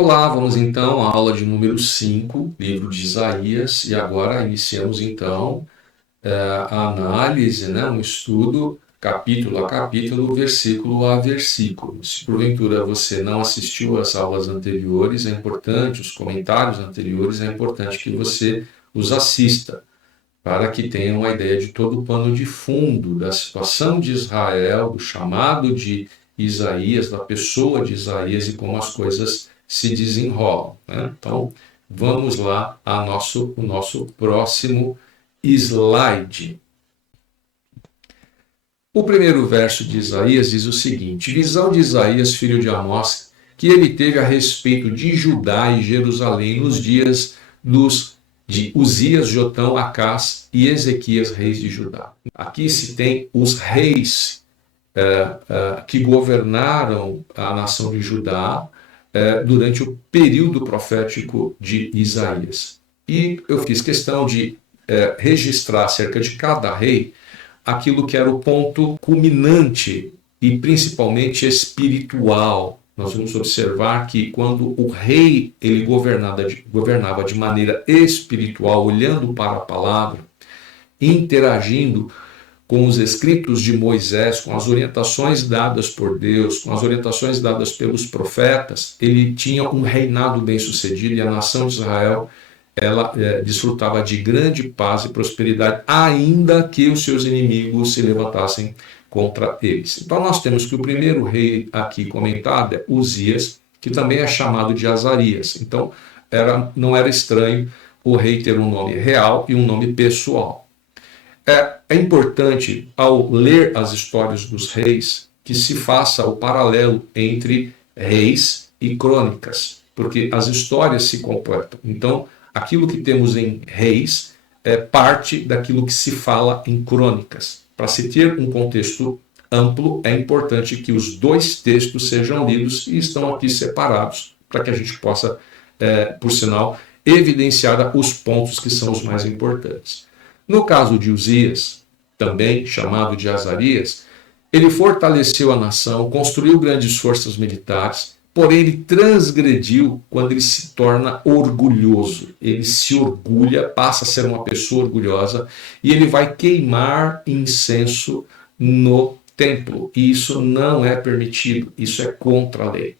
Olá, vamos então à aula de número 5, livro de Isaías, e agora iniciamos então a análise, um estudo capítulo a capítulo, versículo a versículo. Se porventura você não assistiu às aulas anteriores, é importante, os comentários anteriores, é importante que você os assista, para que tenha uma ideia de todo o pano de fundo da situação de Israel, do chamado de Isaías, da pessoa de Isaías e como as coisas se desenrolam. Então, vamos lá ao nosso próximo slide. O primeiro verso de Isaías diz o seguinte: visão de Isaías, filho de Amós, que ele teve a respeito de Judá e Jerusalém nos dias de Uzias, Jotão, Acás e Ezequias, reis de Judá. Aqui se tem os reis que governaram a nação de Judá durante o período profético de Isaías. E eu fiz questão de registrar acerca de cada rei aquilo que era o ponto culminante e principalmente espiritual. Nós vamos observar que quando o rei ele governava de maneira espiritual, olhando para a palavra, interagindo com os escritos de Moisés, com as orientações dadas por Deus, com as orientações dadas pelos profetas, ele tinha um reinado bem-sucedido e a nação de Israel ela desfrutava de grande paz e prosperidade, ainda que os seus inimigos se levantassem contra eles. Então nós temos que o primeiro rei aqui comentado é Uzias, que também é chamado de Azarias. Então não era estranho o rei ter um nome real e um nome pessoal. É importante, ao ler as histórias dos reis, que se faça o paralelo entre reis e crônicas, porque as histórias se completam. Então, aquilo que temos em reis é parte daquilo que se fala em crônicas. Para se ter um contexto amplo, é importante que os dois textos sejam lidos e estão aqui separados, para que a gente possa, por sinal, evidenciar os pontos que são os mais importantes. No caso de Uzias, também chamado de Azarias, ele fortaleceu a nação, construiu grandes forças militares, porém ele transgrediu quando ele se torna orgulhoso. Ele se orgulha, passa a ser uma pessoa orgulhosa e ele vai queimar incenso no templo. E isso não é permitido, isso é contra a lei.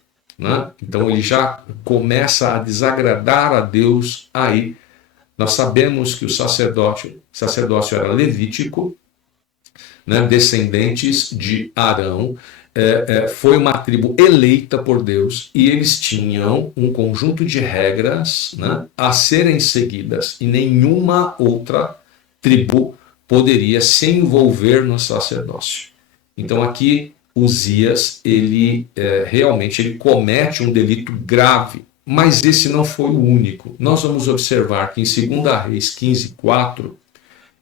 Então ele já começa a desagradar a Deus aí. Nós sabemos que o sacerdócio era levítico, descendentes de Arão, foi uma tribo eleita por Deus e eles tinham um conjunto de regras a serem seguidas e nenhuma outra tribo poderia se envolver no sacerdócio. Então aqui Uzias, ele realmente comete um delito grave. Mas esse não foi o único. Nós vamos observar que em 2 Reis 15:4,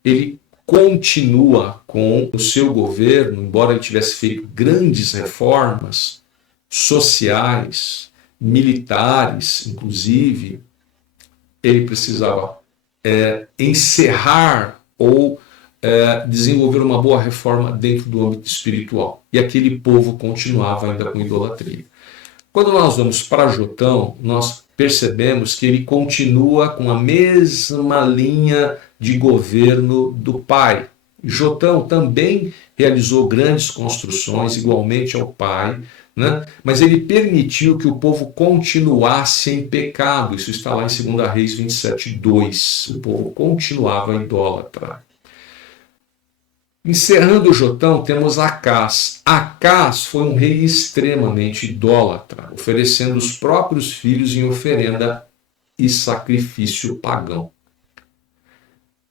ele continua com o seu governo, embora ele tivesse feito grandes reformas sociais, militares, inclusive, ele precisava encerrar ou desenvolver uma boa reforma dentro do âmbito espiritual. E aquele povo continuava ainda com idolatria. Quando nós vamos para Jotão, nós percebemos que ele continua com a mesma linha de governo do pai. Jotão também realizou grandes construções, igualmente ao pai, mas ele permitiu que o povo continuasse em pecado. Isso está lá em 2 Reis 27:2. O povo continuava idólatra. Encerrando Jotão, temos Acás. Acás foi um rei extremamente idólatra, oferecendo os próprios filhos em oferenda e sacrifício pagão.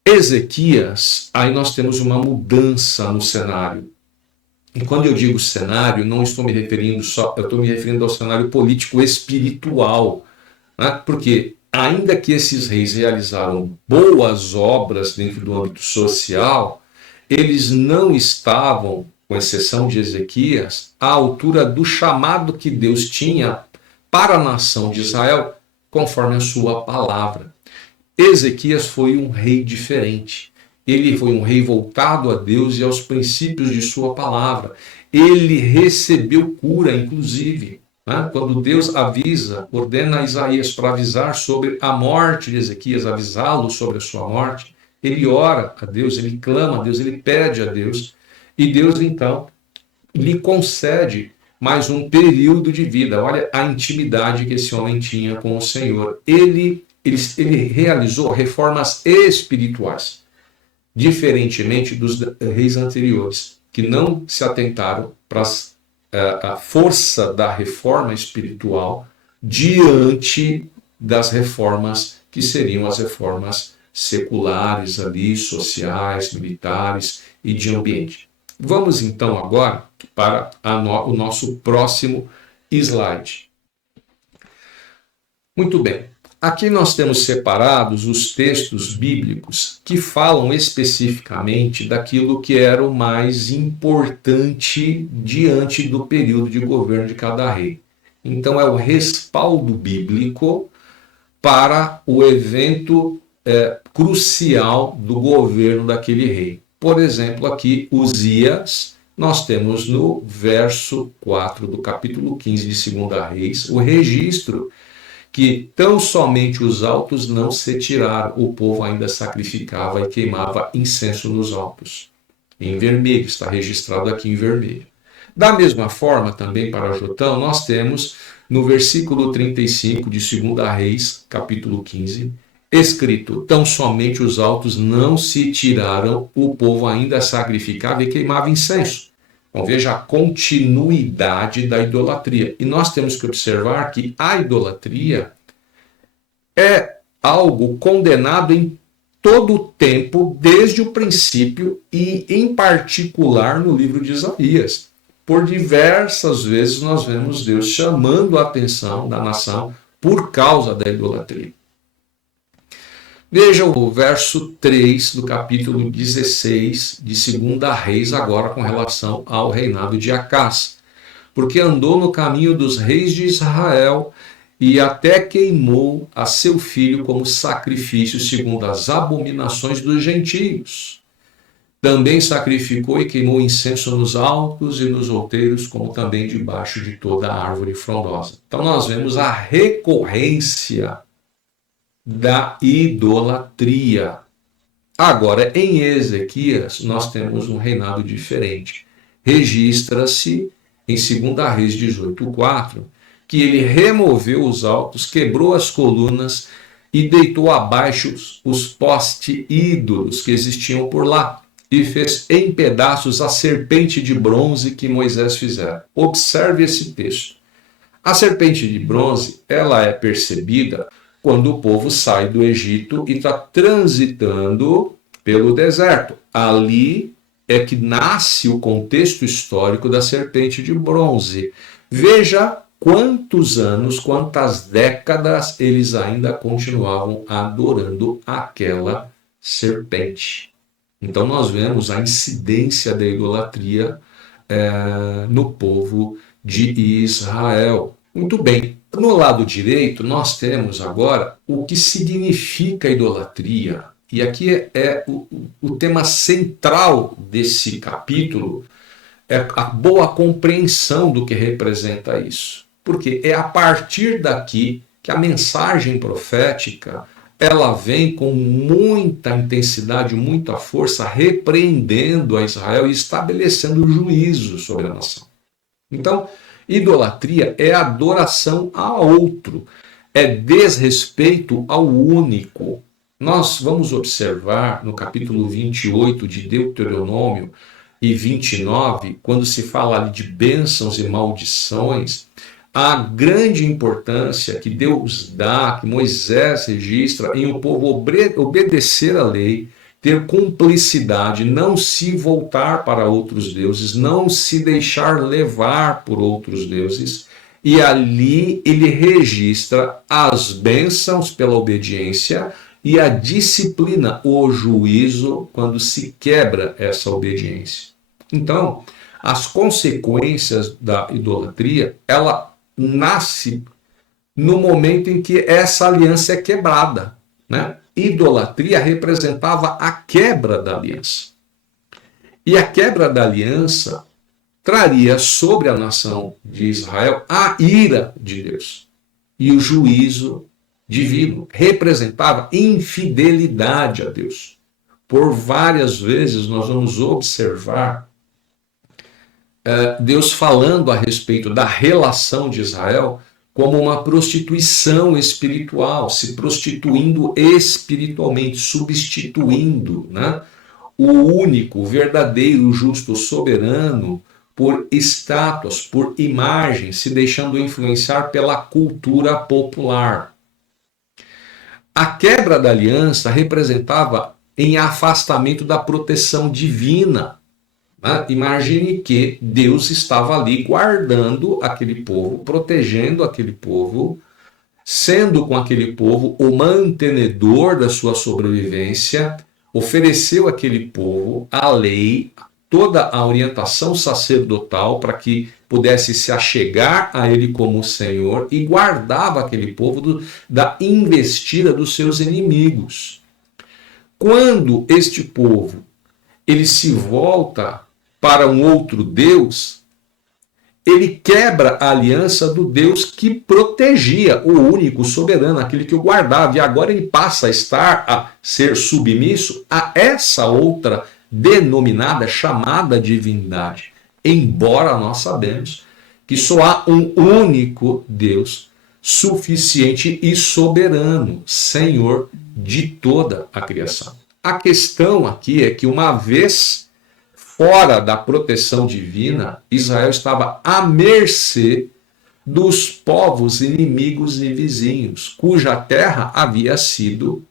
Ezequias, aí nós temos uma mudança no cenário. E quando eu digo cenário, não estou me referindo só, eu estou me referindo ao cenário político espiritual, porque ainda que esses reis realizaram boas obras dentro do âmbito social, eles não estavam, com exceção de Ezequias, à altura do chamado que Deus tinha para a nação de Israel, conforme a sua palavra. Ezequias foi um rei diferente. Ele foi um rei voltado a Deus e aos princípios de sua palavra. Ele recebeu cura, inclusive. né? Quando Deus avisa, ordena a Isaías para avisar sobre a morte de Ezequias, avisá-lo sobre a sua morte, ele ora a Deus, ele clama a Deus, ele pede a Deus, e Deus então lhe concede mais um período de vida. Olha a intimidade que esse homem tinha com o Senhor. Ele realizou reformas espirituais, diferentemente dos reis anteriores, que não se atentaram para a força da reforma espiritual diante das reformas que seriam as reformas seculares ali, sociais, militares e de ambiente. Vamos então agora para o nosso próximo slide. Muito bem. Aqui nós temos separados os textos bíblicos que falam especificamente daquilo que era o mais importante diante do período de governo de cada rei. Então é o respaldo bíblico para o evento crucial do governo daquele rei. Por exemplo, aqui Uzias, nós temos no verso 4 do capítulo 15 de 2 Reis, o registro que tão somente os altos não se tiraram, o povo ainda sacrificava e queimava incenso nos altos. Em vermelho, está registrado aqui em vermelho. Da mesma forma, também para Jotão, nós temos no versículo 35 de 2 Reis, capítulo 15, escrito: tão somente os altos não se tiraram, o povo ainda sacrificava e queimava incenso. Então veja a continuidade da idolatria. E nós temos que observar que a idolatria é algo condenado em todo o tempo, desde o princípio e em particular no livro de Isaías. Por diversas vezes nós vemos Deus chamando a atenção da nação por causa da idolatria. Veja o verso 3 do capítulo 16 de 2 Reis, agora com relação ao reinado de Acás. Porque andou no caminho dos reis de Israel e até queimou a seu filho como sacrifício segundo as abominações dos gentios. Também sacrificou e queimou incenso nos altos e nos outeiros, como também debaixo de toda a árvore frondosa. Então nós vemos a recorrência da idolatria. Agora, em Ezequias, nós temos um reinado diferente. Registra-se em 2 Reis 18:4 que ele removeu os altos, quebrou as colunas e deitou abaixo os postes ídolos que existiam por lá e fez em pedaços a serpente de bronze que Moisés fizera. Observe esse texto. A serpente de bronze, ela é percebida quando o povo sai do Egito e está transitando pelo deserto. Ali é que nasce o contexto histórico da serpente de bronze. Veja quantos anos, quantas décadas eles ainda continuavam adorando aquela serpente. Então nós vemos a incidência da idolatria no povo de Israel. Muito bem. No lado direito, nós temos agora o que significa idolatria. E aqui é o tema central desse capítulo, é a boa compreensão do que representa isso. Porque é a partir daqui que a mensagem profética ela vem com muita intensidade, muita força, repreendendo a Israel e estabelecendo juízo sobre a nação. Então, idolatria é adoração a outro, é desrespeito ao único. Nós vamos observar no capítulo 28 de Deuteronômio e 29, quando se fala ali de bênçãos e maldições, a grande importância que Deus dá, que Moisés registra em o povo obedecer à lei, ter cumplicidade, não se voltar para outros deuses, não se deixar levar por outros deuses. E ali ele registra as bênçãos pela obediência e a disciplina, o juízo, quando se quebra essa obediência. Então, as consequências da idolatria, ela nasce no momento em que essa aliança é quebrada, né? Idolatria representava a quebra da aliança. E a quebra da aliança traria sobre a nação de Israel a ira de Deus e o juízo divino. Representava infidelidade a Deus. Por várias vezes nós vamos observar Deus falando a respeito da relação de Israel como uma prostituição espiritual, se prostituindo espiritualmente, substituindo, né, o único, verdadeiro, justo, soberano por estátuas, por imagens, se deixando influenciar pela cultura popular. A quebra da aliança representava em afastamento da proteção divina. Imagine que Deus estava ali guardando aquele povo, protegendo aquele povo, sendo com aquele povo o mantenedor da sua sobrevivência, ofereceu àquele povo a lei, toda a orientação sacerdotal para que pudesse se achegar a ele como Senhor e guardava aquele povo da investida dos seus inimigos. Quando este povo ele se volta para um outro Deus, ele quebra a aliança do Deus que protegia, o único soberano, aquele que o guardava, e agora ele passa a ser submisso a essa outra denominada, chamada divindade, embora nós sabemos que só há um único Deus suficiente e soberano, Senhor de toda a criação. A questão aqui é que uma vez fora da proteção divina, Israel estava à mercê dos povos inimigos e vizinhos, cuja terra havia sido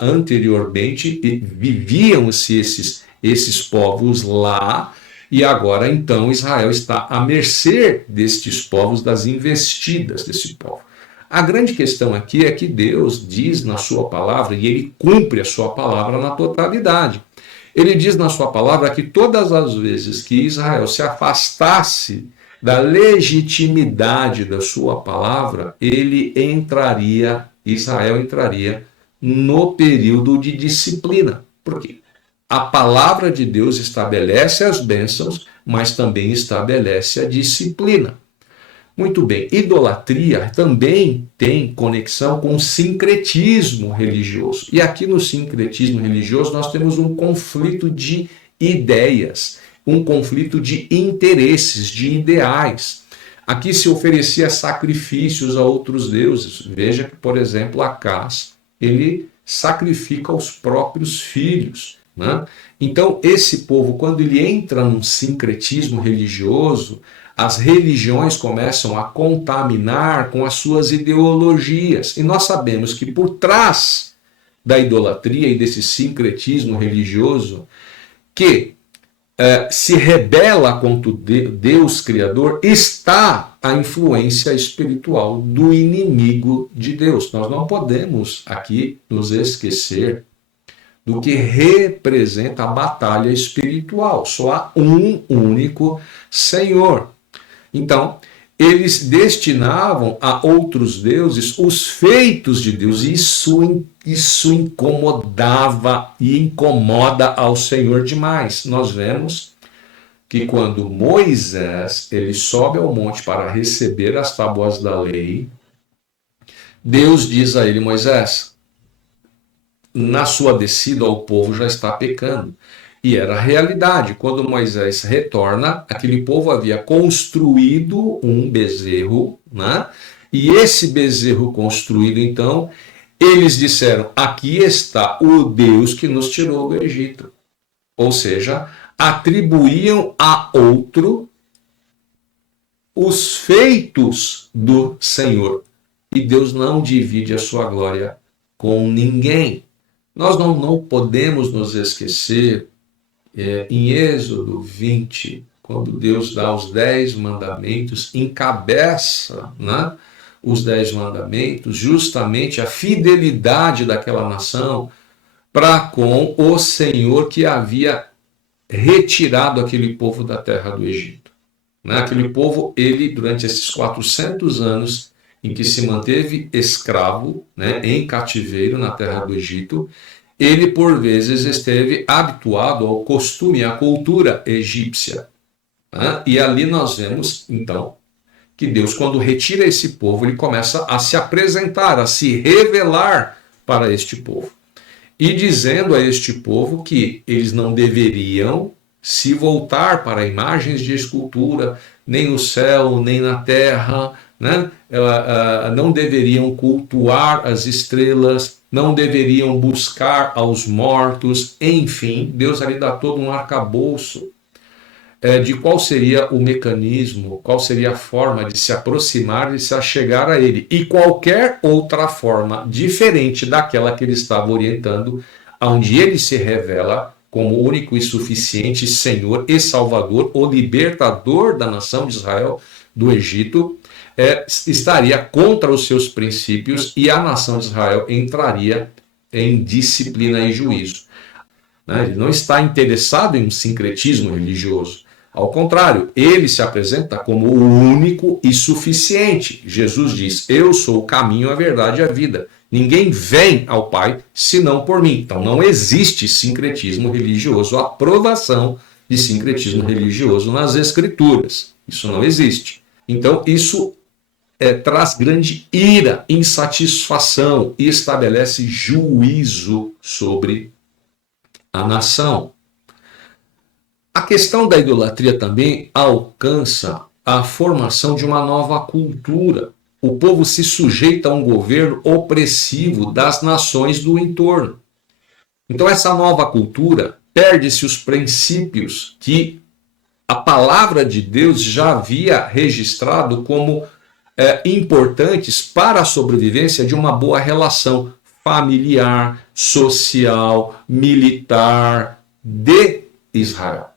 anteriormente, viviam-se esses povos lá, e agora então Israel está à mercê destes povos, das investidas desse povo. A grande questão aqui é que Deus diz na sua palavra, e ele cumpre a sua palavra na totalidade. Ele diz na sua palavra que todas as vezes que Israel se afastasse da legitimidade da sua palavra, Israel entraria no período de disciplina. Por quê? A palavra de Deus estabelece as bênçãos, mas também estabelece a disciplina. Muito bem, idolatria também tem conexão com o sincretismo religioso. E aqui no sincretismo religioso nós temos um conflito de ideias, um conflito de interesses, de ideais. Aqui se oferecia sacrifícios a outros deuses. Veja que, por exemplo, Acás, ele sacrifica os próprios filhos, né? Então, esse povo, quando ele entra num sincretismo religioso, as religiões começam a contaminar com as suas ideologias. E nós sabemos que por trás da idolatria e desse sincretismo religioso, que se rebela contra Deus Criador, está a influência espiritual do inimigo de Deus. Nós não podemos aqui nos esquecer do que representa a batalha espiritual. Só há um único Senhor. Então, eles destinavam a outros deuses os feitos de Deus, e isso incomodava e incomoda ao Senhor demais. Nós vemos que quando Moisés ele sobe ao monte para receber as tábuas da lei, Deus diz a ele: Moisés, na sua descida o povo já está pecando. E era a realidade. Quando Moisés retorna, aquele povo havia construído um bezerro, né? E esse bezerro construído, então, eles disseram: aqui está o Deus que nos tirou do Egito. Ou seja, atribuíam a outro os feitos do Senhor. E Deus não divide a sua glória com ninguém. Nós não podemos nos esquecer, em Êxodo 20, quando Deus dá os 10 mandamentos, encabeça, né, os 10 mandamentos, justamente a fidelidade daquela nação para com o Senhor que havia retirado aquele povo da terra do Egito. Né? Aquele povo, ele, durante esses 400 anos em que se manteve escravo, né, em cativeiro na terra do Egito, ele por vezes esteve habituado ao costume, à cultura egípcia. E ali nós vemos, então, que Deus, quando retira esse povo, ele começa a se apresentar, a se revelar para este povo. E dizendo a este povo que eles não deveriam se voltar para imagens de escultura, nem no céu, nem na terra, né? Não deveriam cultuar as estrelas, não deveriam buscar aos mortos, enfim, Deus ali dá todo um arcabouço de qual seria o mecanismo, qual seria a forma de se aproximar, de se achegar a ele. E qualquer outra forma diferente daquela que ele estava orientando, onde ele se revela como único e suficiente Senhor e Salvador, o libertador da nação de Israel do Egito, estaria contra os seus princípios e a nação de Israel entraria em disciplina e juízo. Ele não está interessado em um sincretismo religioso. Ao contrário, ele se apresenta como o único e suficiente. Jesus diz: eu sou o caminho, a verdade e a vida. Ninguém vem ao Pai senão por mim. Então não existe sincretismo religioso, aprovação de sincretismo religioso nas Escrituras. Isso não existe. Então isso traz grande ira, insatisfação e estabelece juízo sobre a nação. A questão da idolatria também alcança a formação de uma nova cultura. O povo se sujeita a um governo opressivo das nações do entorno. Então essa nova cultura perde-se os princípios que a palavra de Deus já havia registrado como importantes para a sobrevivência de uma boa relação familiar, social, militar de Israel.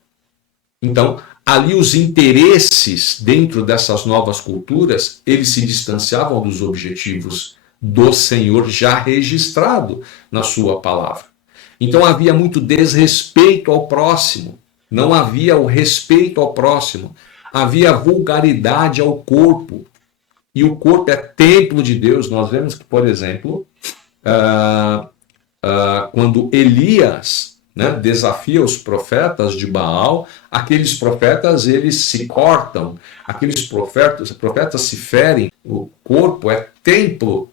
Então, ali os interesses dentro dessas novas culturas, eles se distanciavam dos objetivos do Senhor já registrado na sua palavra. Então havia muito desrespeito ao próximo, não havia o respeito ao próximo, havia vulgaridade ao corpo, e o corpo é templo de Deus. Nós vemos que, por exemplo, quando Elias desafia os profetas de Baal, aqueles profetas eles se cortam, aqueles profetas se ferem. O corpo é templo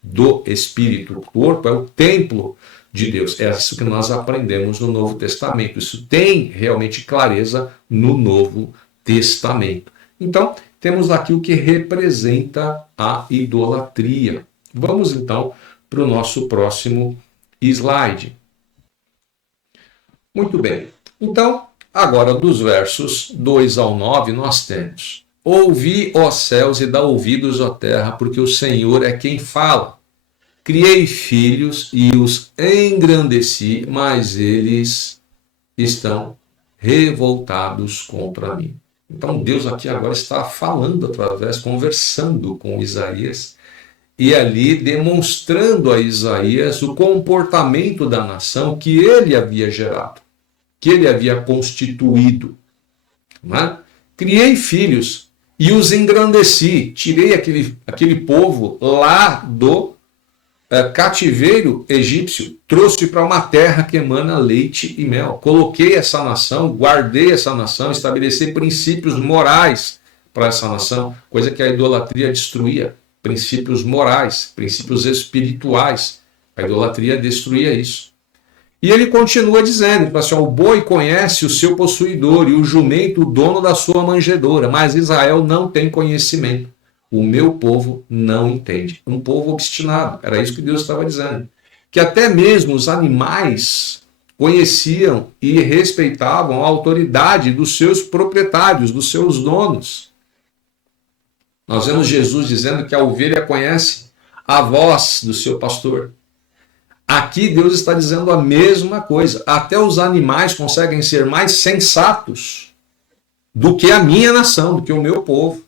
do Espírito, o corpo é o templo de Deus. É isso que nós aprendemos no Novo Testamento. Isso tem realmente clareza no Novo Testamento. Então, temos aqui o que representa a idolatria. Vamos então para o nosso próximo slide. Muito bem. Então, agora dos versos 2 ao 9, nós temos: ouvi, ó céus, e dá ouvidos, ó terra, porque o Senhor é quem fala. Criei filhos e os engrandeci, mas eles estão revoltados contra mim. Então Deus aqui agora está falando conversando com Isaías, e ali demonstrando a Isaías o comportamento da nação que ele havia gerado, que ele havia constituído. Criei filhos e os engrandeci, tirei aquele povo lá do cativeiro egípcio, trouxe para uma terra que emana leite e mel. Coloquei essa nação, guardei essa nação, estabeleci princípios morais para essa nação, coisa que a idolatria destruía. Princípios morais, princípios espirituais. A idolatria destruía isso. E ele continua dizendo, assim, o boi conhece o seu possuidor e o jumento o dono da sua manjedoura, mas Israel não tem conhecimento. O meu povo não entende. Um povo obstinado. Era isso que Deus estava dizendo. Que até mesmo os animais conheciam e respeitavam a autoridade dos seus proprietários, dos seus donos. Nós vemos Jesus dizendo que a ovelha conhece a voz do seu pastor. Aqui Deus está dizendo a mesma coisa. Até os animais conseguem ser mais sensatos do que a minha nação, do que o meu povo.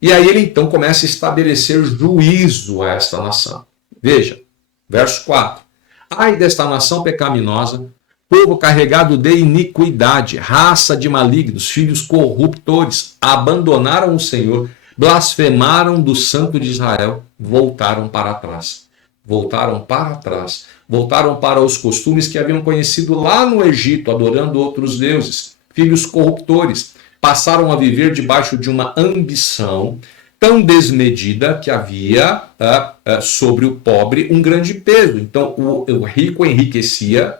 E aí ele então começa a estabelecer juízo a esta nação. Veja, verso 4. Ai desta nação pecaminosa, povo carregado de iniquidade, raça de malignos, filhos corruptores, abandonaram o Senhor, blasfemaram do Santo de Israel, voltaram para trás. Voltaram para trás. Voltaram para os costumes que haviam conhecido lá no Egito, adorando outros deuses. filhos corruptores. Passaram a viver debaixo de uma ambição tão desmedida que havia sobre o pobre um grande peso. Então, o rico enriquecia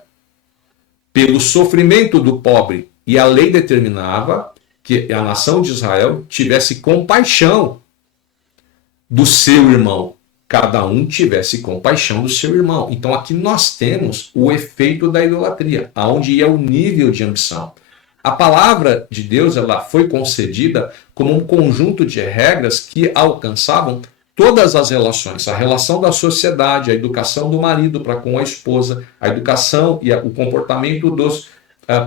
pelo sofrimento do pobre. E a lei determinava que a nação de Israel tivesse compaixão do seu irmão. Cada um tivesse compaixão do seu irmão. Então, aqui nós temos o efeito da idolatria, aonde ia o nível de ambição. A palavra de Deus, ela foi concedida como um conjunto de regras que alcançavam todas as relações. A relação da sociedade, a educação do marido para com a esposa, a educação e o comportamento dos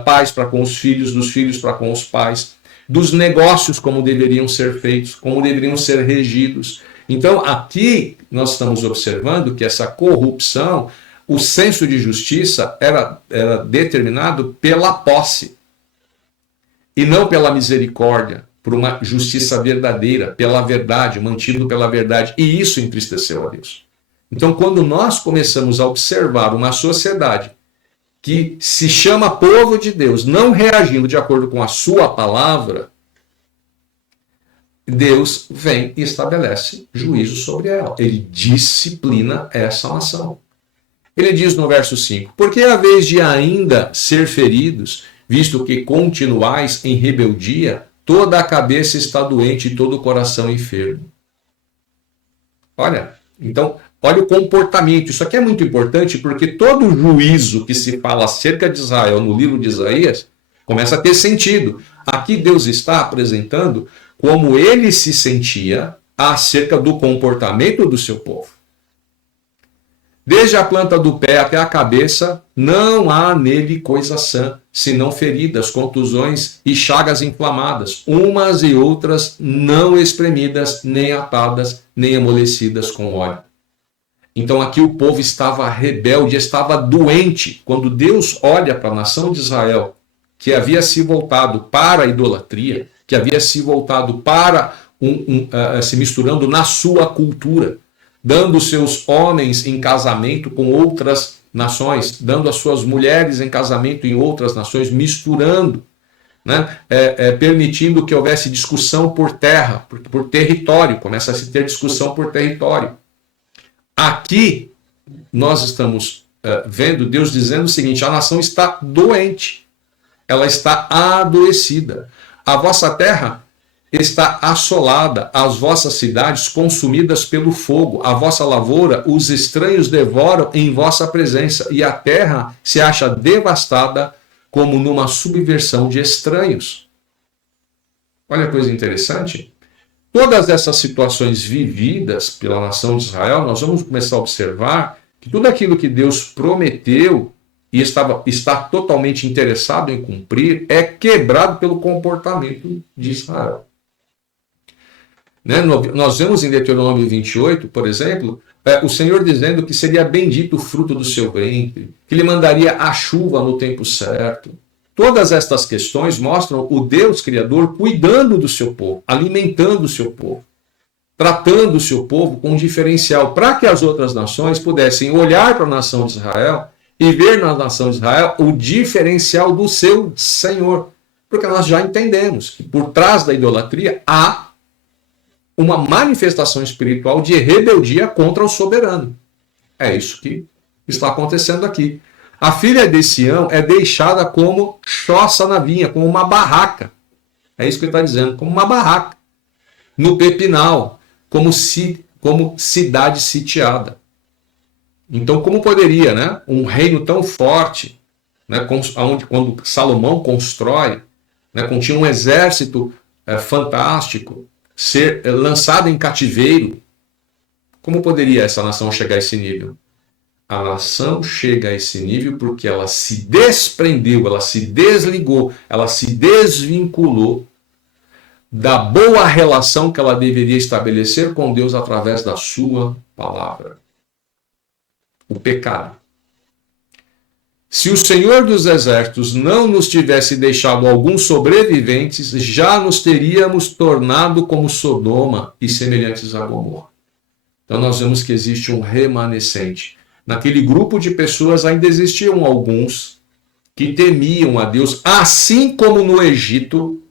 pais para com os filhos, dos filhos para com os pais, dos negócios como deveriam ser feitos, como deveriam ser regidos. Então, aqui nós estamos observando que essa corrupção, o senso de justiça era determinado pela posse e não pela misericórdia, por uma justiça verdadeira, pela verdade, mantido pela verdade. E isso entristeceu a Deus. Então, quando nós começamos a observar uma sociedade que se chama povo de Deus, não reagindo de acordo com a sua palavra, Deus vem e estabelece juízo sobre ela. Ele disciplina essa nação. Ele diz no verso 5, porque a vez de ainda ser feridos, visto que continuais em rebeldia, toda a cabeça está doente e todo o coração enfermo. Olha, então, olha o comportamento. Isso aqui é muito importante porque todo juízo que se fala acerca de Israel no livro de Isaías começa a ter sentido. Aqui Deus está apresentando como ele se sentia acerca do comportamento do seu povo. Desde a planta do pé até a cabeça, não há nele coisa sã, senão feridas, contusões e chagas inflamadas, umas e outras não espremidas, nem atadas, nem amolecidas com óleo. Então aqui o povo estava rebelde, estava doente. Quando Deus olha para a nação de Israel, que havia se voltado para a idolatria, que havia se voltado para se misturando na sua cultura, dando seus homens em casamento com outras nações, dando as suas mulheres em casamento em outras nações, misturando, né? Permitindo que houvesse discussão por terra, por território, começa a se ter discussão por território. Aqui nós estamos vendo Deus dizendo o seguinte: a nação está doente, ela está adoecida, a vossa terra está assolada, as vossas cidades consumidas pelo fogo, a vossa lavoura os estranhos devoram em vossa presença, e a terra se acha devastada como numa subversão de estranhos. Olha a coisa interessante. Todas essas situações vividas pela nação de Israel, nós vamos começar a observar que tudo aquilo que Deus prometeu e está totalmente interessado em cumprir é quebrado pelo comportamento de Israel. Né? Nós vemos em Deuteronômio 28, por exemplo, o Senhor dizendo que seria bendito o fruto do seu ventre, que ele mandaria a chuva no tempo certo. Todas estas questões mostram o Deus Criador cuidando do seu povo, alimentando o seu povo, tratando o seu povo com um diferencial, para que as outras nações pudessem olhar para a nação de Israel e ver na nação de Israel o diferencial do seu Senhor. Porque nós já entendemos que por trás da idolatria há uma manifestação espiritual de rebeldia contra o soberano. É isso que está acontecendo aqui. A filha de Sião é deixada como choça na vinha, como uma barraca. É isso que ele está dizendo, como uma barraca. No pepinal, como cidade sitiada. Então, como poderia, né, um reino tão forte, né, quando Salomão constrói, né, continha um exército fantástico, ser lançado em cativeiro, como poderia essa nação chegar a esse nível? A nação chega a esse nível porque ela se desprendeu, ela se desligou, ela se desvinculou da boa relação que ela deveria estabelecer com Deus através da sua palavra. O pecado. Se o Senhor dos Exércitos não nos tivesse deixado alguns sobreviventes, já nos teríamos tornado como Sodoma e semelhantes a Gomorra. Então nós vemos que existe um remanescente. Naquele grupo de pessoas ainda existiam alguns que temiam a Deus, assim como no Egito,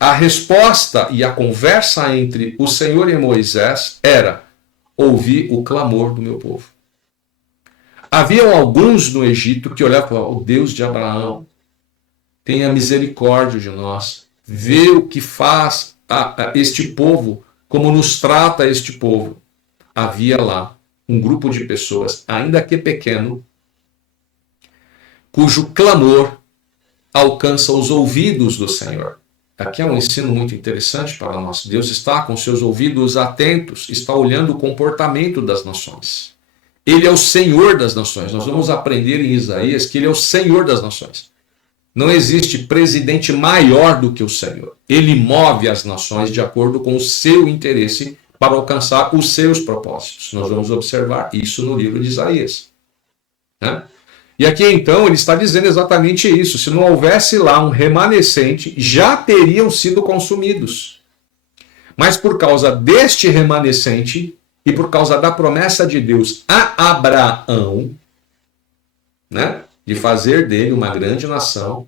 a resposta e a conversa entre o Senhor e Moisés era: ouvir o clamor do meu povo. Haviam alguns no Egito que olhavam e falavam: o Deus de Abraão, tenha misericórdia de nós, vê o que faz este povo, como nos trata este povo. Havia lá um grupo de pessoas, ainda que pequeno, cujo clamor alcança os ouvidos do Senhor. Aqui é um ensino muito interessante para nós. Deus está com seus ouvidos atentos, está olhando o comportamento das nações. Ele é o Senhor das nações. Nós vamos aprender em Isaías que ele é o Senhor das nações. Não existe presidente maior do que o Senhor. Ele move as nações de acordo com o seu interesse para alcançar os seus propósitos. Nós vamos observar isso no livro de Isaías. Né? E aqui então ele está dizendo exatamente isso. Se não houvesse lá um remanescente, já teriam sido consumidos. Mas por causa deste remanescente e por causa da promessa de Deus a Abraão, né, de fazer dele uma grande nação,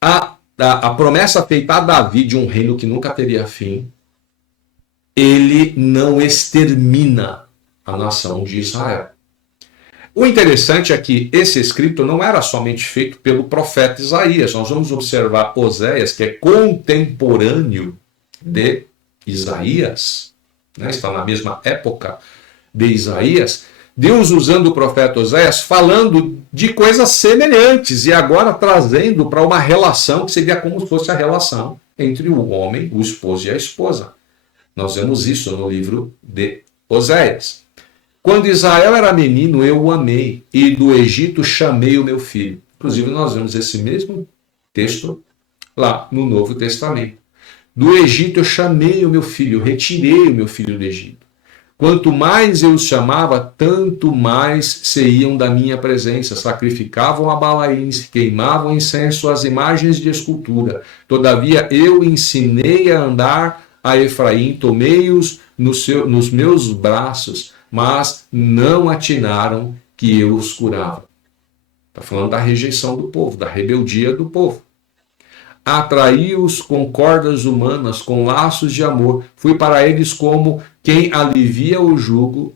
a promessa feita a Davi de um reino que nunca teria fim, ele não extermina a nação de Israel. O interessante é que esse escrito não era somente feito pelo profeta Isaías. Nós vamos observar Oséias, que é contemporâneo de Isaías, né? Está na mesma época de Isaías. Deus usando o profeta Oséias, falando de coisas semelhantes e agora trazendo para uma relação que seria como se fosse a relação entre o homem, o esposo e a esposa. Nós vemos isso no livro de Oséias. Quando Israel era menino, eu o amei, e do Egito chamei o meu filho. Inclusive, nós vemos esse mesmo texto lá no Novo Testamento. Do Egito eu chamei o meu filho, eu retirei o meu filho do Egito. Quanto mais eu os chamava, tanto mais se iam da minha presença. Sacrificavam a Balaíns, queimavam incenso às imagens de escultura. Todavia eu ensinei a andar a Efraim, tomei-os nos meus braços, mas não atinaram que eu os curava. Está falando da rejeição do povo, da rebeldia do povo. Atraí-os com cordas humanas, com laços de amor. Fui para eles como quem alivia o jugo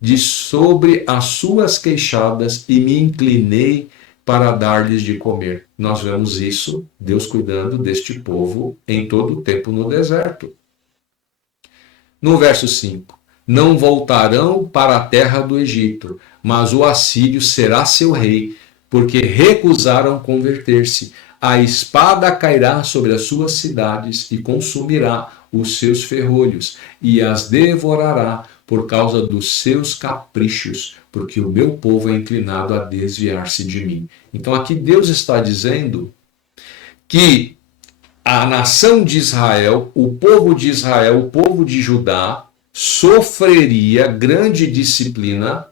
de sobre as suas queixadas e me inclinei para dar-lhes de comer. Nós vemos isso, Deus cuidando deste povo em todo o tempo no deserto. No verso 5. Não voltarão para a terra do Egito, mas o assírio será seu rei, porque recusaram converter-se. A espada cairá sobre as suas cidades e consumirá os seus ferrolhos, e as devorará por causa dos seus caprichos, porque o meu povo é inclinado a desviar-se de mim. Então aqui Deus está dizendo que a nação de Israel, o povo de Israel, o povo de Judá, sofreria grande disciplina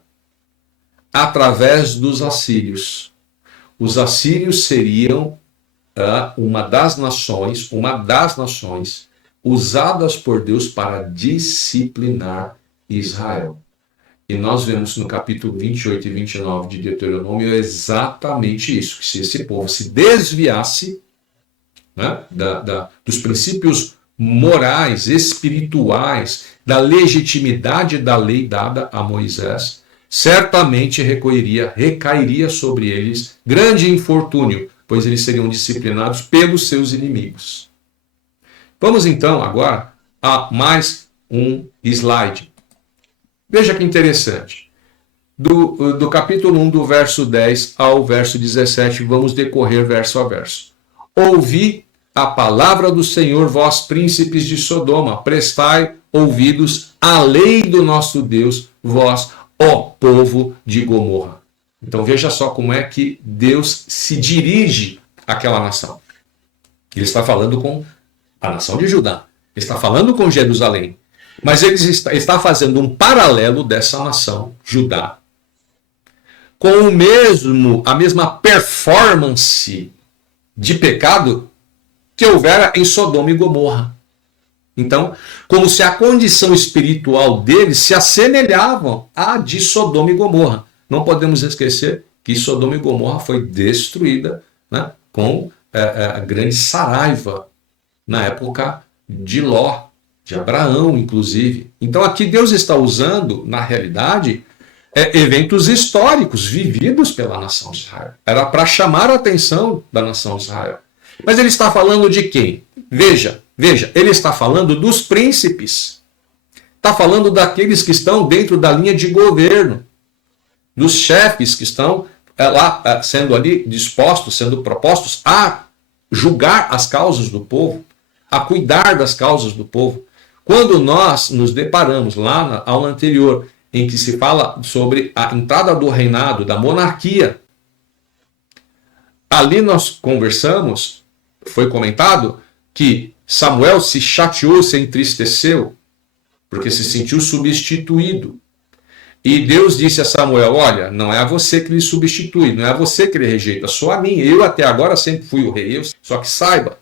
através dos assírios. Os assírios seriam uma das nações usadas por Deus para disciplinar Israel. E nós vemos no capítulo 28 e 29 de Deuteronômio exatamente isso, que se esse povo se desviasse, né, dos princípios morais, espirituais, da legitimidade da lei dada a Moisés, certamente recairia sobre eles grande infortúnio, pois eles seriam disciplinados pelos seus inimigos. Vamos então agora a mais um slide. Veja que interessante. Do capítulo 1, do verso 10 ao verso 17, vamos decorrer verso a verso. Ouvi a palavra do Senhor, vós príncipes de Sodoma, prestai ouvidos à lei do nosso Deus, vós, ó povo de Gomorra. Então veja só como é que Deus se dirige àquela nação. Ele está falando com a nação de Judá, ele está falando com Jerusalém, mas ele está fazendo um paralelo dessa nação, Judá, com a mesma performance de pecado que houvera em Sodoma e Gomorra. Então, como se a condição espiritual deles se assemelhavam à de Sodoma e Gomorra. Não podemos esquecer que Sodoma e Gomorra foi destruída, né, com a grande saraiva na época de Ló, de Abraão, inclusive. Então aqui Deus está usando, na realidade, eventos históricos vividos pela nação de Israel. Era para chamar a atenção da nação de Israel. Mas ele está falando de quem? Veja, ele está falando dos príncipes. Está falando daqueles que estão dentro da linha de governo, dos chefes que estão lá sendo ali dispostos, sendo propostos a julgar as causas do povo, a cuidar das causas do povo. Quando nós nos deparamos lá na aula anterior, em que se fala sobre a entrada do reinado, da monarquia, ali nós conversamos, foi comentado que Samuel se chateou, se entristeceu, porque se sentiu substituído. E Deus disse a Samuel, olha, não é a você que lhe substitui, não é a você que ele rejeita, só a mim. Eu até agora sempre fui o rei. Só que saiba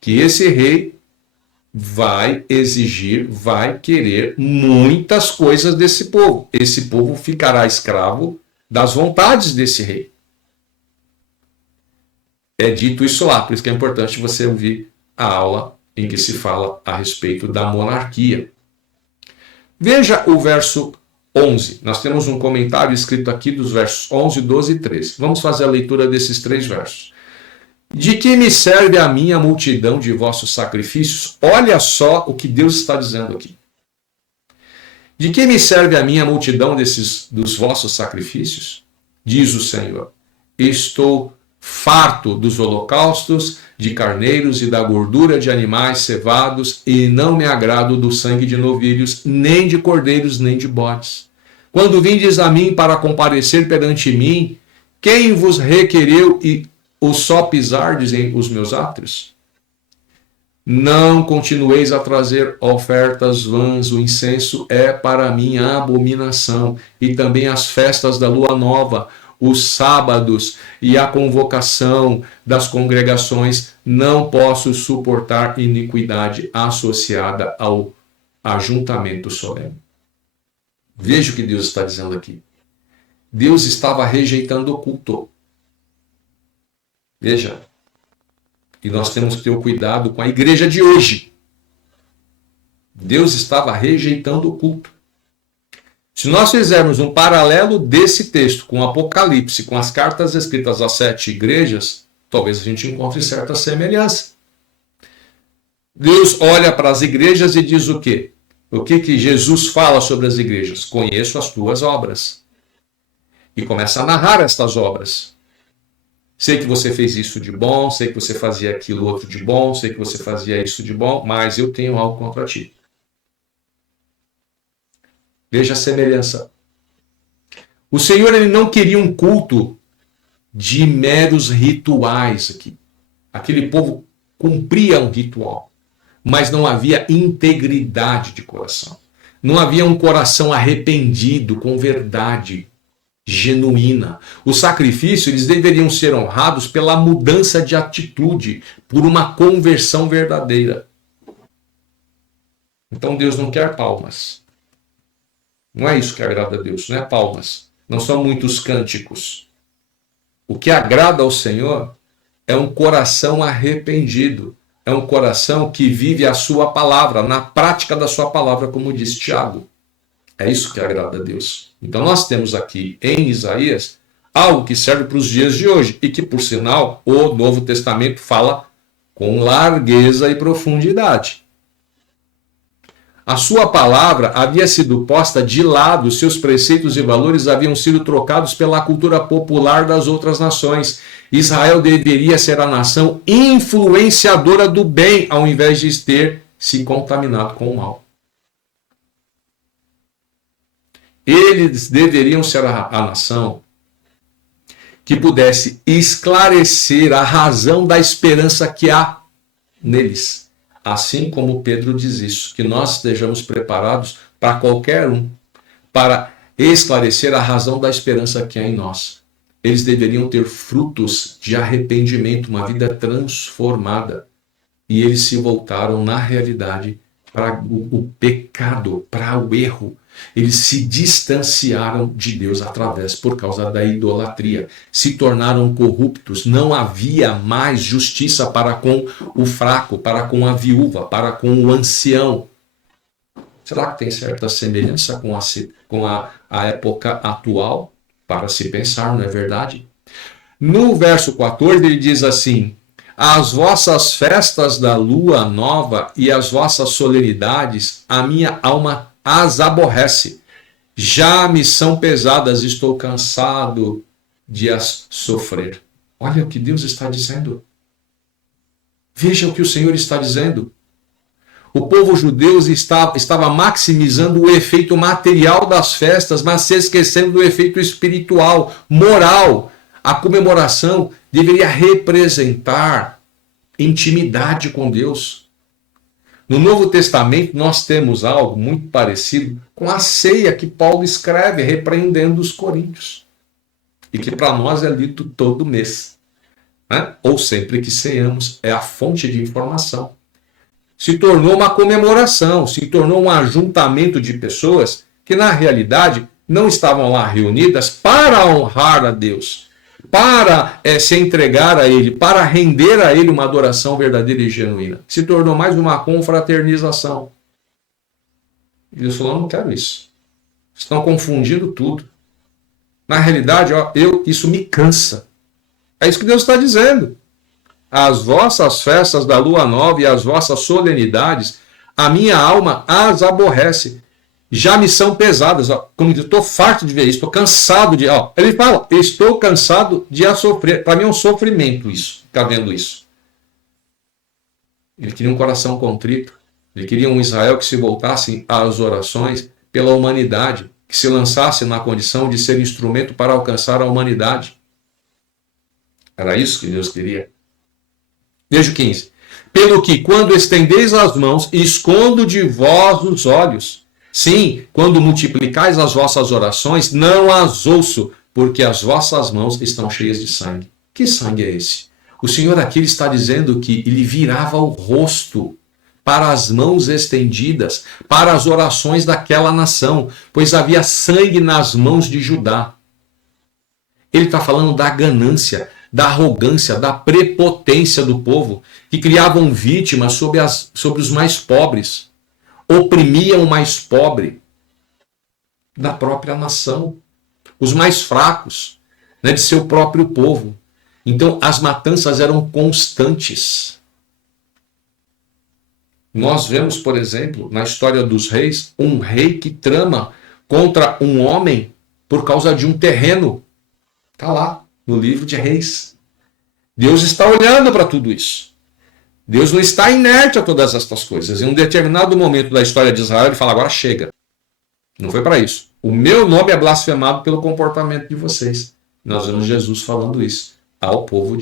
que esse rei vai exigir, vai querer muitas coisas desse povo. Esse povo ficará escravo das vontades desse rei. É dito isso lá, por isso que é importante você ouvir a aula em que se fala a respeito da monarquia. Veja o verso 11. Nós temos um comentário escrito aqui dos versos 11, 12 e 13. Vamos fazer a leitura desses 3 versos. De que me serve a mim a multidão de vossos sacrifícios? Olha só o que Deus está dizendo aqui. De que me serve a mim a multidão dos vossos sacrifícios? Diz o Senhor. Estou farto dos holocaustos, de carneiros e da gordura de animais cevados, e não me agrado do sangue de novilhos, nem de cordeiros, nem de bodes. Quando vindes a mim para comparecer perante mim, quem vos requereu e ou só pisardes em os meus átrios? Não continueis a trazer ofertas vãs, o incenso é para mim a abominação, e também as festas da lua nova, os sábados e a convocação das congregações, não posso suportar iniquidade associada ao ajuntamento solene. Veja o que Deus está dizendo aqui. Deus estava rejeitando o culto. Veja, e nós temos que ter o cuidado com a igreja de hoje. Deus estava rejeitando o culto. Se nós fizermos um paralelo desse texto com o Apocalipse, com as cartas escritas às 7 igrejas, talvez a gente encontre certa semelhança. Deus olha para as igrejas e diz o quê? O que Jesus fala sobre as igrejas? Conheço as tuas obras. E começa a narrar estas obras. Sei que você fez isso de bom, sei que você fazia aquilo outro de bom, sei que você fazia isso de bom, mas eu tenho algo contra ti. Veja a semelhança. O Senhor ele não queria um culto de meros rituais aqui. Aquele povo cumpria um ritual, mas não havia integridade de coração. Não havia um coração arrependido com verdade genuína. O sacrifício, eles deveriam ser honrados pela mudança de atitude, por uma conversão verdadeira. Então Deus não quer palmas. Não é isso que agrada a Deus, não é palmas. Não são muitos cânticos. O que agrada ao Senhor é um coração arrependido. É um coração que vive a sua palavra, na prática da sua palavra, como diz Tiago. É isso que agrada a Deus. Então nós temos aqui em Isaías algo que serve para os dias de hoje e que, por sinal, o Novo Testamento fala com largueza e profundidade. A sua palavra havia sido posta de lado, seus preceitos e valores haviam sido trocados pela cultura popular das outras nações. Israel deveria ser a nação influenciadora do bem, ao invés de ter se contaminado com o mal. Eles deveriam ser a nação que pudesse esclarecer a razão da esperança que há neles. Assim como Pedro diz isso, que nós estejamos preparados para qualquer um, para esclarecer a razão da esperança que há em nós. Eles deveriam ter frutos de arrependimento, uma vida transformada. E eles se voltaram, na realidade, para o pecado, para o erro. Eles se distanciaram de Deus por causa da idolatria. Se tornaram corruptos. Não havia mais justiça para com o fraco, para com a viúva, para com o ancião. Será que tem certa semelhança com a época atual? Para se pensar, não é verdade? No verso 14 ele diz assim: as vossas festas da lua nova e as vossas solenidades, a minha alma as aborrece. Já me são pesadas, estou cansado de as sofrer. Olha o que Deus está dizendo. Veja o que o Senhor está dizendo. O povo judeu estava maximizando o efeito material das festas, mas se esquecendo do efeito espiritual, moral. A comemoração deveria representar intimidade com Deus. No Novo Testamento, nós temos algo muito parecido com a ceia que Paulo escreve, repreendendo os coríntios. E que para nós é lido todo mês. Né? Ou sempre que ceamos, é a fonte de informação. Se tornou uma comemoração, se tornou um ajuntamento de pessoas que, na realidade, não estavam lá reunidas para honrar a Deus, para se entregar a Ele, para render a Ele uma adoração verdadeira e genuína. Se tornou mais uma confraternização. E Deus falou: não quero isso. Estão confundindo tudo. Na realidade, isso me cansa. É isso que Deus está dizendo. As vossas festas da lua nova e as vossas solenidades, a minha alma as aborrece. Já me são pesadas. Como eu estou farto de ver isso, estou cansado de... ele fala, estou cansado de a sofrer. Para mim é um sofrimento isso, ficar vendo isso. Ele queria um coração contrito. Ele queria um Israel que se voltasse às orações pela humanidade, que se lançasse na condição de ser instrumento para alcançar a humanidade. Era isso que Deus queria. Veja o 15. Pelo que, quando estendeis as mãos, escondo de vós os olhos. Sim, quando multiplicais as vossas orações, não as ouço, porque as vossas mãos estão cheias de sangue. Que sangue é esse? O Senhor aqui está dizendo que ele virava o rosto para as mãos estendidas, para as orações daquela nação, pois havia sangue nas mãos de Judá. Ele está falando da ganância, da arrogância, da prepotência do povo, que criavam vítimas sobre os mais pobres, oprimiam o mais pobre da própria nação, os mais fracos, de seu próprio povo. Então, as matanças eram constantes. Nós vemos, por exemplo, na história dos reis, um rei que trama contra um homem por causa de um terreno. Está lá, no livro de Reis. Deus está olhando para tudo isso. Deus não está inerte a todas estas coisas. Em um determinado momento da história de Israel, ele fala: agora chega. Não foi para isso. O meu nome é blasfemado pelo comportamento de vocês. Nós vemos Jesus falando isso ao povo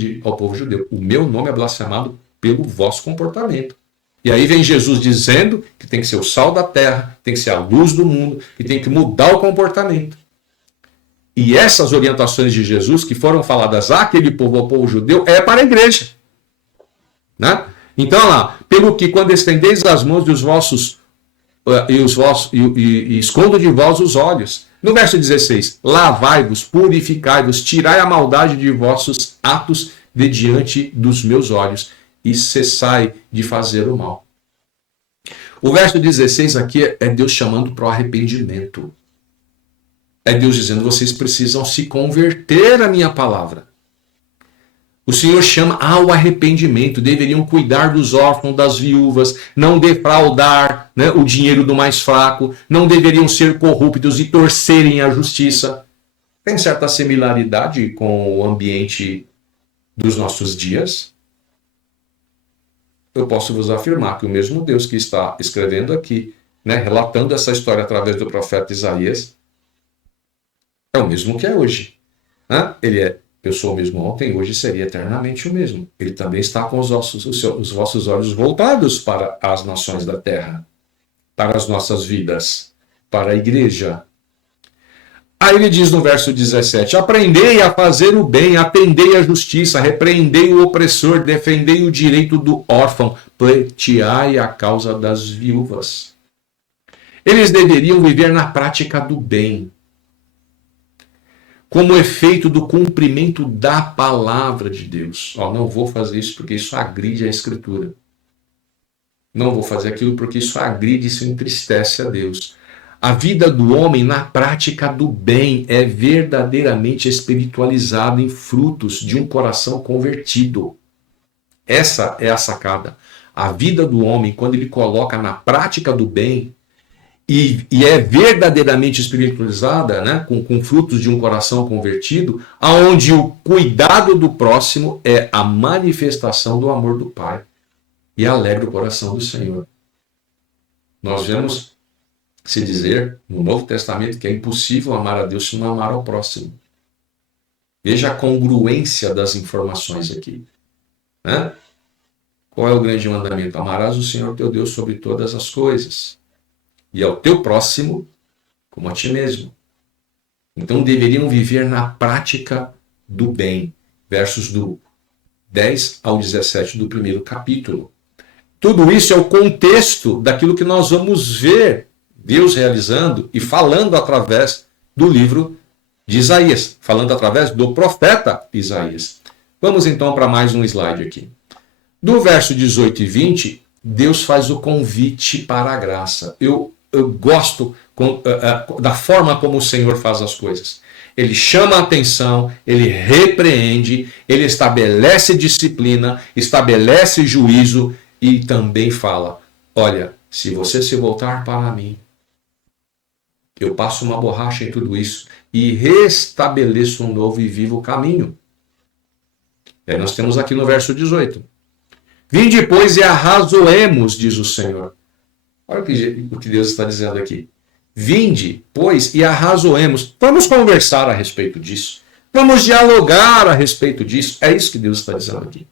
judeu. O meu nome é blasfemado pelo vosso comportamento. E aí vem Jesus dizendo que tem que ser o sal da terra, tem que ser a luz do mundo, e tem que mudar o comportamento. E essas orientações de Jesus que foram faladas àquele povo, ao povo judeu, é para a igreja. Né? Então, lá, pelo que quando estendeis as mãos e escondo de vós os olhos. No verso 16, lavai-vos, purificai-vos, tirai a maldade de vossos atos de diante dos meus olhos, e cessai de fazer o mal. O verso 16 aqui é Deus chamando para o arrependimento. É Deus dizendo: vocês precisam se converter à minha palavra. O Senhor chama ao arrependimento. Deveriam cuidar dos órfãos, das viúvas, não defraudar o dinheiro do mais fraco, não deveriam ser corruptos e torcerem a justiça. Tem certa similaridade com o ambiente dos nossos dias. Eu posso vos afirmar que o mesmo Deus que está escrevendo aqui, relatando essa história através do profeta Isaías, é o mesmo que é hoje. Ele é: eu sou o mesmo ontem, hoje seria eternamente o mesmo. Ele também está com os vossos olhos voltados para as nações da terra, para as nossas vidas, para a igreja. Aí ele diz no verso 17: aprendei a fazer o bem, atendei a justiça, repreendei o opressor, defendei o direito do órfão, pleiteai a causa das viúvas. Eles deveriam viver na prática do bem, como efeito do cumprimento da palavra de Deus. Não vou fazer isso porque isso agride a Escritura. Não vou fazer aquilo porque isso agride, isso entristece a Deus. A vida do homem na prática do bem é verdadeiramente espiritualizada em frutos de um coração convertido. Essa é a sacada. A vida do homem, quando ele coloca na prática do bem e é verdadeiramente espiritualizada, né, com frutos de um coração convertido, aonde o cuidado do próximo é a manifestação do amor do Pai e alegra o coração do Senhor. Nós vemos se dizer no Novo Testamento que é impossível amar a Deus se não amar ao próximo. Veja a congruência das informações aqui. Né? Qual é o grande mandamento? Amarás o Senhor teu Deus sobre todas as coisas e ao teu próximo como a ti mesmo. Então deveriam viver na prática do bem. Versos do 10 ao 17 do primeiro capítulo. Tudo isso é o contexto daquilo que nós vamos ver Deus realizando e falando através do livro de Isaías, falando através do profeta Isaías. Vamos então para mais um slide aqui. Do verso 18 e 20, Deus faz o convite para a graça. Eu gosto da forma como o Senhor faz as coisas. Ele chama a atenção, ele repreende, ele estabelece disciplina, estabelece juízo e também fala: olha, se você se voltar para mim, eu passo uma borracha em tudo isso e restabeleço um novo e vivo caminho. E aí nós temos aqui no verso 18. Vinde, pois, e arrazoemos, diz o Senhor. Olha o que Deus está dizendo aqui. Vinde, pois, e arrazoemos. Vamos conversar a respeito disso. Vamos dialogar a respeito disso. É isso que Deus está dizendo aqui.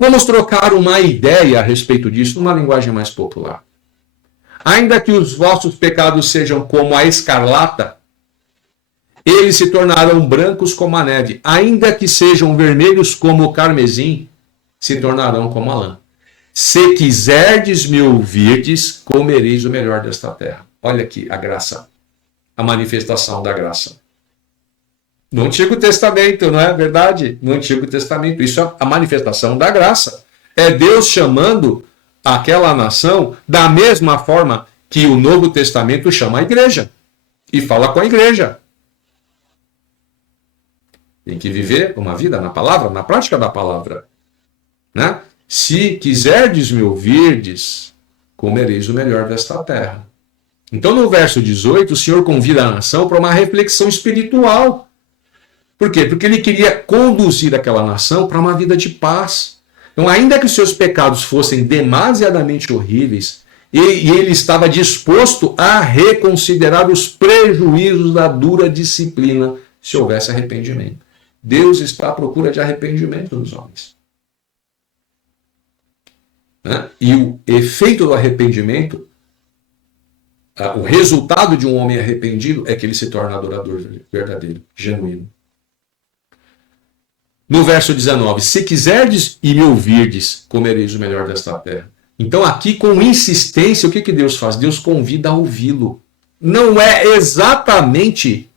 Vamos trocar uma ideia a respeito disso, numa linguagem mais popular. Ainda que os vossos pecados sejam como a escarlata, eles se tornarão brancos como a neve. Ainda que sejam vermelhos como o carmesim, se tornarão como a lã. Se quiserdes me ouvirdes, comereis o melhor desta terra. Olha aqui a graça, a manifestação da graça. No Antigo Testamento, não é verdade? No Antigo Testamento, isso é a manifestação da graça. É Deus chamando aquela nação da mesma forma que o Novo Testamento chama a igreja e fala com a igreja. Tem que viver uma vida na palavra, na prática da palavra. Né? Se quiserdes me ouvirdes, comereis o melhor desta terra. Então, no verso 18, o Senhor convida a nação para uma reflexão espiritual. Por quê? Porque ele queria conduzir aquela nação para uma vida de paz. Então, ainda que os seus pecados fossem demasiadamente horríveis, e ele estava disposto a reconsiderar os prejuízos da dura disciplina se houvesse arrependimento. Deus está à procura de arrependimento dos homens. Né? E o efeito do arrependimento, o resultado de um homem arrependido é que ele se torna adorador verdadeiro, genuíno. No verso 19, se quiserdes e me ouvirdes, comereis o melhor desta terra. Então aqui com insistência, o que Deus faz? Deus convida a ouvi-lo. Não é exatamente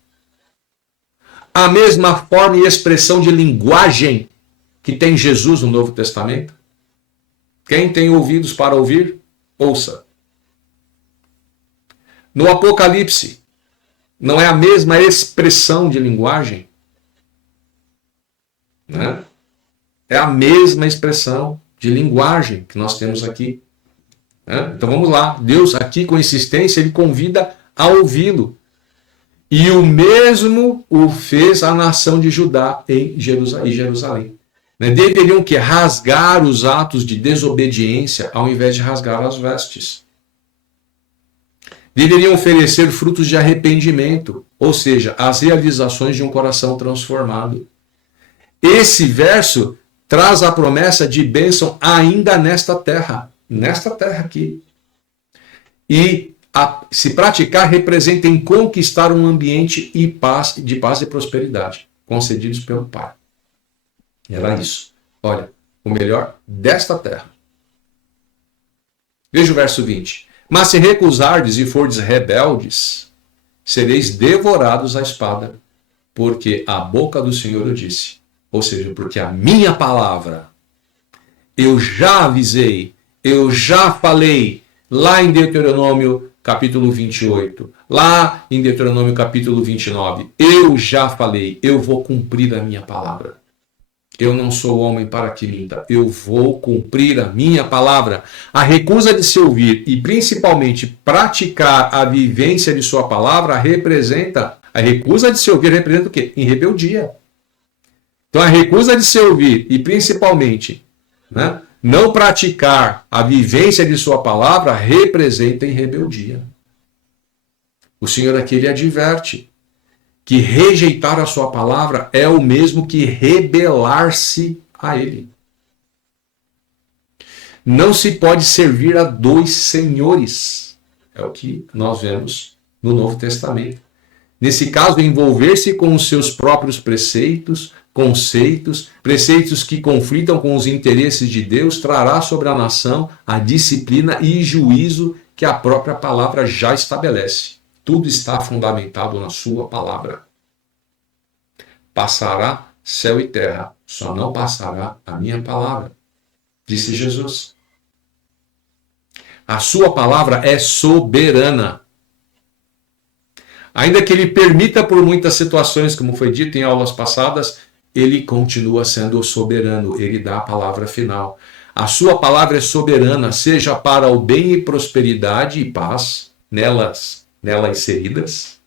a mesma forma e expressão de linguagem que tem Jesus no Novo Testamento? Quem tem ouvidos para ouvir, ouça. No Apocalipse, não é a mesma expressão de linguagem? Né? É a mesma expressão de linguagem que nós temos aqui. Né? Então vamos lá. Deus aqui com insistência, ele convida a ouvi-lo. E o mesmo o fez a nação de Judá em Jerusalém. Né? Deveriam que rasgar os atos de desobediência ao invés de rasgar as vestes. Deveriam oferecer frutos de arrependimento, ou seja, as realizações de um coração transformado. Esse verso traz a promessa de bênção ainda nesta terra aqui. E se praticar representa em conquistar um ambiente de paz e prosperidade, concedidos pelo Pai. Era isso. Olha, o melhor desta terra. Veja o verso 20. Mas se recusardes e fordes rebeldes, sereis devorados à espada, porque a boca do Senhor o disse. Ou seja, porque a minha palavra, eu já avisei, eu já falei, lá em Deuteronômio capítulo 28, lá em Deuteronômio capítulo 29, eu já falei, eu vou cumprir a minha palavra. Eu não sou homem para que minta, eu vou cumprir a minha palavra. A recusa de se ouvir e principalmente praticar a vivência de sua palavra representa, a recusa de se ouvir representa o quê? Em rebeldia. Então a recusa de se ouvir e principalmente, né, não praticar a vivência de sua palavra representa em rebeldia. O Senhor aqui ele adverte que rejeitar a sua palavra é o mesmo que rebelar-se a ele. Não se pode servir a dois senhores. É o que nós vemos no Novo Testamento. Nesse caso, envolver-se com os seus próprios preceitos, conceitos, preceitos que conflitam com os interesses de Deus, trará sobre a nação a disciplina e juízo que a própria palavra já estabelece. Tudo está fundamentado na sua palavra. Passará céu e terra, só não passará a minha palavra, disse Jesus. A sua palavra é soberana. Ainda que ele permita por muitas situações, como foi dito em aulas passadas, ele continua sendo soberano, ele dá a palavra final. A sua palavra é soberana, seja para o bem e prosperidade e paz, nela inseridas,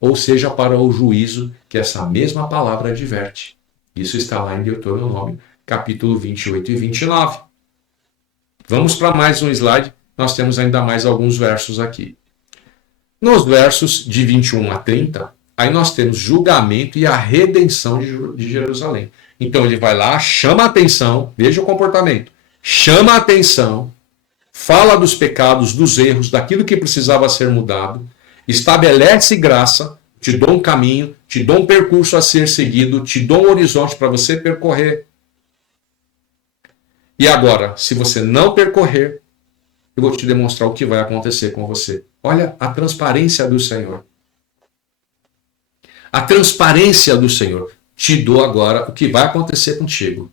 ou seja para o juízo que essa mesma palavra adverte. Isso está lá em Deuteronômio, capítulo 28 e 29. Vamos para mais um slide, nós temos ainda mais alguns versos aqui. Nos versos de 21 a 30, aí nós temos julgamento e a redenção de Jerusalém. Então ele vai lá, chama a atenção, veja o comportamento, chama a atenção, fala dos pecados, dos erros, daquilo que precisava ser mudado, estabelece graça, te dou um caminho, te dou um percurso a ser seguido, te dou um horizonte para você percorrer. E agora, se você não percorrer, eu vou te demonstrar o que vai acontecer com você. Olha a transparência do Senhor. A transparência do Senhor. Te dou agora o que vai acontecer contigo.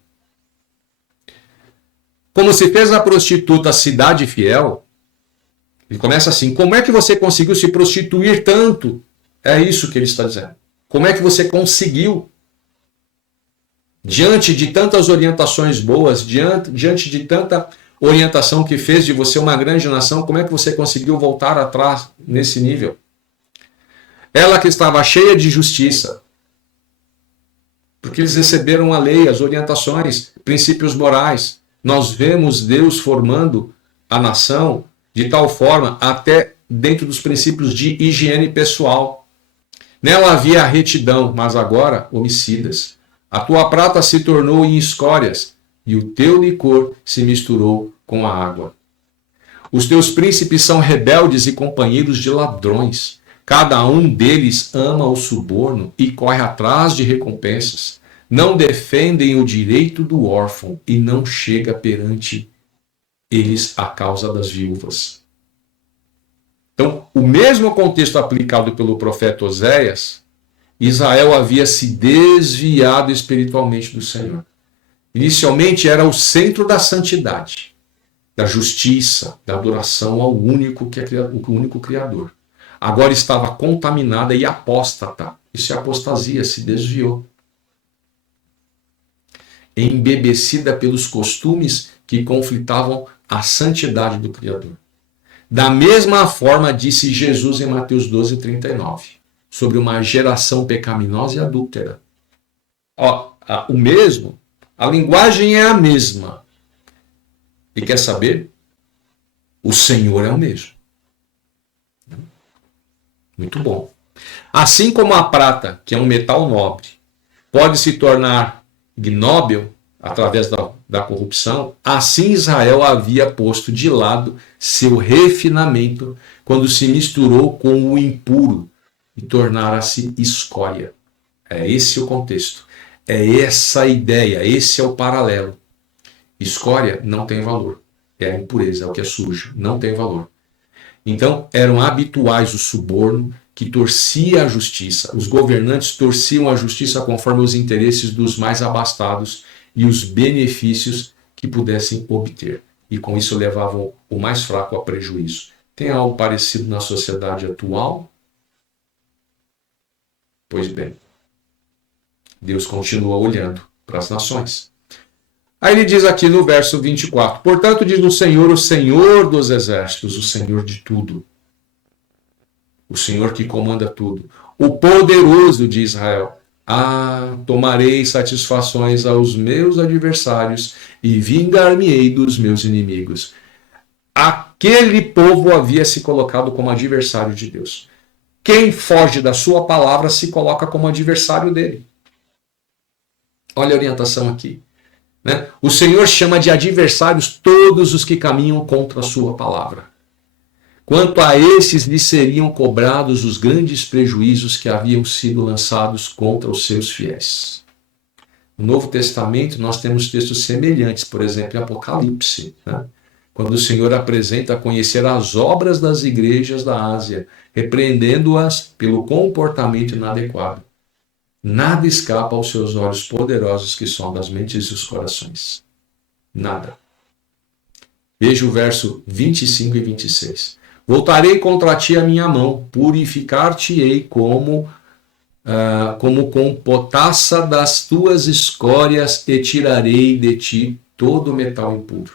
Como se fez a prostituta cidade fiel, ele começa assim, como é que você conseguiu se prostituir tanto? É isso que ele está dizendo. Como é que você conseguiu? Diante de tantas orientações boas, diante de tanta orientação que fez de você uma grande nação, como é que você conseguiu voltar atrás nesse nível? Ela que estava cheia de justiça, porque eles receberam a lei, as orientações, princípios morais. Nós vemos Deus formando a nação de tal forma, até dentro dos princípios de higiene pessoal. Nela havia retidão, mas agora homicidas. A tua prata se tornou em escórias, e o teu licor se misturou com a água. Os teus príncipes são rebeldes e companheiros de ladrões. Cada um deles ama o suborno e corre atrás de recompensas. Não defendem o direito do órfão e não chega perante eles a causa das viúvas. Então, o mesmo contexto aplicado pelo profeta Oséias, Israel havia se desviado espiritualmente do Senhor. Inicialmente era o centro da santidade, da justiça, da adoração ao único Criador. Agora estava contaminada e apóstata. Isso é apostasia, se desviou. Embebecida pelos costumes que conflitavam a santidade do Criador. Da mesma forma, disse Jesus em Mateus 12, 39, sobre uma geração pecaminosa e adúltera. O mesmo, a linguagem é a mesma. E quer saber? O Senhor é o mesmo. Muito bom. Assim como a prata, que é um metal nobre, pode se tornar ignóbil, através da corrupção, assim Israel havia posto de lado seu refinamento quando se misturou com o impuro e tornara-se escória. É esse o contexto. É essa a ideia, esse é o paralelo. Escória não tem valor. É a impureza, é o que é sujo, não tem valor. Então, eram habituais o suborno que torcia a justiça. Os governantes torciam a justiça conforme os interesses dos mais abastados e os benefícios que pudessem obter. E com isso levavam o mais fraco a prejuízo. Tem algo parecido na sociedade atual? Pois bem, Deus continua olhando para as nações. Aí ele diz aqui no verso 24: portanto, diz o Senhor dos exércitos, o Senhor de tudo, o Senhor que comanda tudo, o poderoso de Israel. Tomarei satisfações aos meus adversários e vingar-me-ei dos meus inimigos. Aquele povo havia se colocado como adversário de Deus. Quem foge da sua palavra se coloca como adversário dele. Olha a orientação aqui. Né? O Senhor chama de adversários todos os que caminham contra a sua palavra. Quanto a esses, lhes seriam cobrados os grandes prejuízos que haviam sido lançados contra os seus fiéis. No Novo Testamento, nós temos textos semelhantes, por exemplo, em Apocalipse, né? Quando o Senhor apresenta a conhecer as obras das igrejas da Ásia, repreendendo-as pelo comportamento inadequado. Nada escapa aos seus olhos poderosos que sondam as mentes e os corações. Nada. Veja o verso 25 e 26. Voltarei contra ti a minha mão, purificar-te-ei como com potassa das tuas escórias e tirarei de ti todo o metal impuro.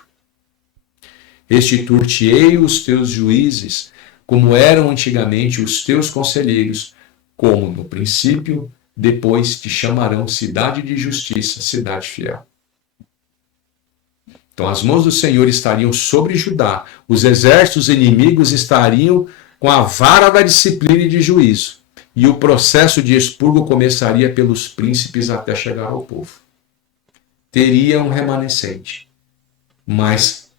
Restituir-te-ei os teus juízes, como eram antigamente os teus conselheiros, como no princípio, depois te chamarão cidade de justiça, cidade fiel. Então as mãos do Senhor estariam sobre Judá, os exércitos inimigos estariam com a vara da disciplina e de juízo, e o processo de expurgo começaria pelos príncipes até chegar ao povo. Teria um remanescente, mas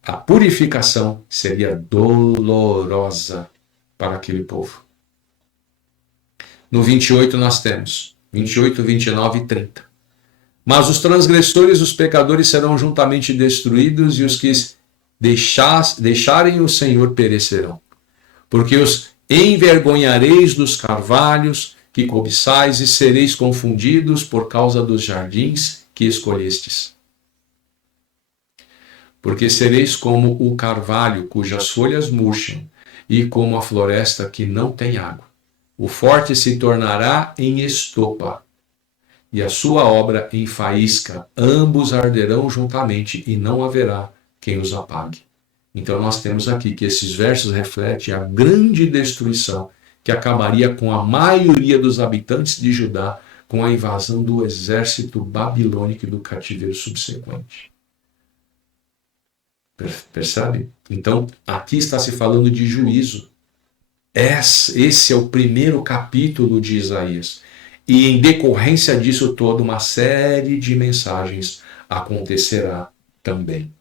a purificação seria dolorosa para aquele povo. No 28 nós temos 28, 29 e 30. Mas os transgressores, os pecadores serão juntamente destruídos e os que deixarem o Senhor perecerão. Porque os envergonhareis dos carvalhos que cobiçais e sereis confundidos por causa dos jardins que escolhestes. Porque sereis como o carvalho cujas folhas murcham e como a floresta que não tem água. O forte se tornará em estopa e a sua obra em faísca. Ambos arderão juntamente e não haverá quem os apague. Então nós temos aqui que esses versos refletem a grande destruição que acabaria com a maioria dos habitantes de Judá com a invasão do exército babilônico e do cativeiro subsequente. Percebe? Então aqui está se falando de juízo. Esse é o primeiro capítulo de Isaías. E em decorrência disso toda uma série de mensagens acontecerá também.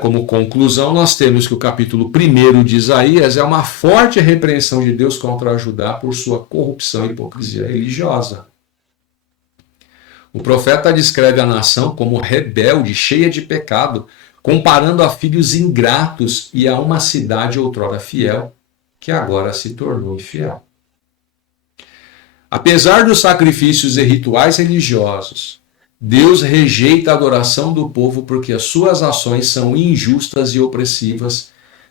Como conclusão, nós temos que o capítulo 1 de Isaías é uma forte repreensão de Deus contra Judá por sua corrupção e hipocrisia religiosa. O profeta descreve a nação como rebelde, cheia de pecado, comparando a filhos ingratos e a uma cidade outrora fiel, que agora se tornou infiel. Apesar dos sacrifícios e rituais religiosos, Deus rejeita a adoração do povo porque as suas ações são injustas e opressivas,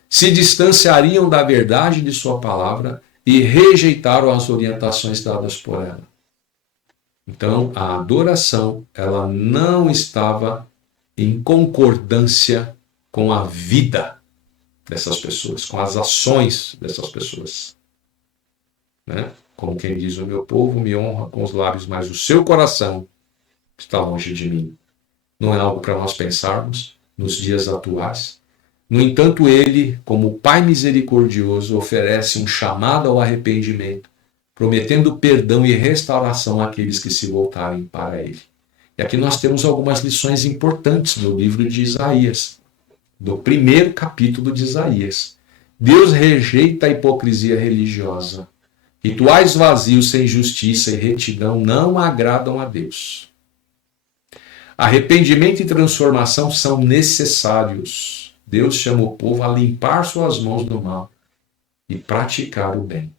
se distanciariam da verdade de sua palavra e rejeitaram as orientações dadas por ela. Então, a adoração, ela não estava em concordância com a vida dessas pessoas, com as ações dessas pessoas. Como quem diz, o meu povo me honra com os lábios, mas o seu coração está longe de mim. Não é algo para nós pensarmos nos dias atuais. No entanto, ele, como Pai misericordioso, oferece um chamado ao arrependimento, prometendo perdão e restauração àqueles que se voltarem para ele. E aqui nós temos algumas lições importantes no livro de Isaías, do primeiro capítulo de Isaías. Deus rejeita a hipocrisia religiosa. Rituais vazios sem justiça e retidão não agradam a Deus. Arrependimento e transformação são necessários. Deus chama o povo a limpar suas mãos do mal e praticar o bem.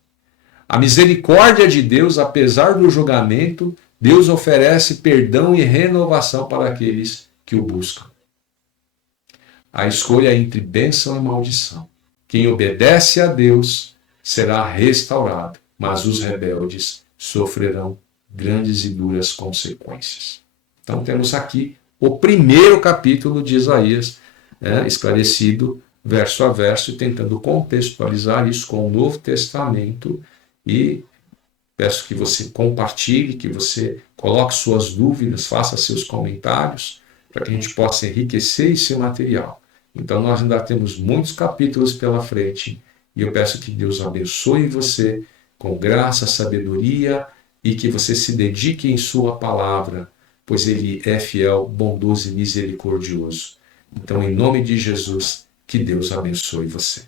A misericórdia de Deus, apesar do julgamento, Deus oferece perdão e renovação para aqueles que o buscam. A escolha é entre bênção e maldição. Quem obedece a Deus será restaurado, mas os rebeldes sofrerão grandes e duras consequências. Então temos aqui o primeiro capítulo de Isaías, esclarecido verso a verso, e tentando contextualizar isso com o Novo Testamento. E peço que você compartilhe, que você coloque suas dúvidas, faça seus comentários, para que a gente possa enriquecer esse material. Então nós ainda temos muitos capítulos pela frente, e eu peço que Deus abençoe você com graça, sabedoria, e que você se dedique em sua palavra, pois Ele é fiel, bondoso e misericordioso. Então, em nome de Jesus, que Deus abençoe você.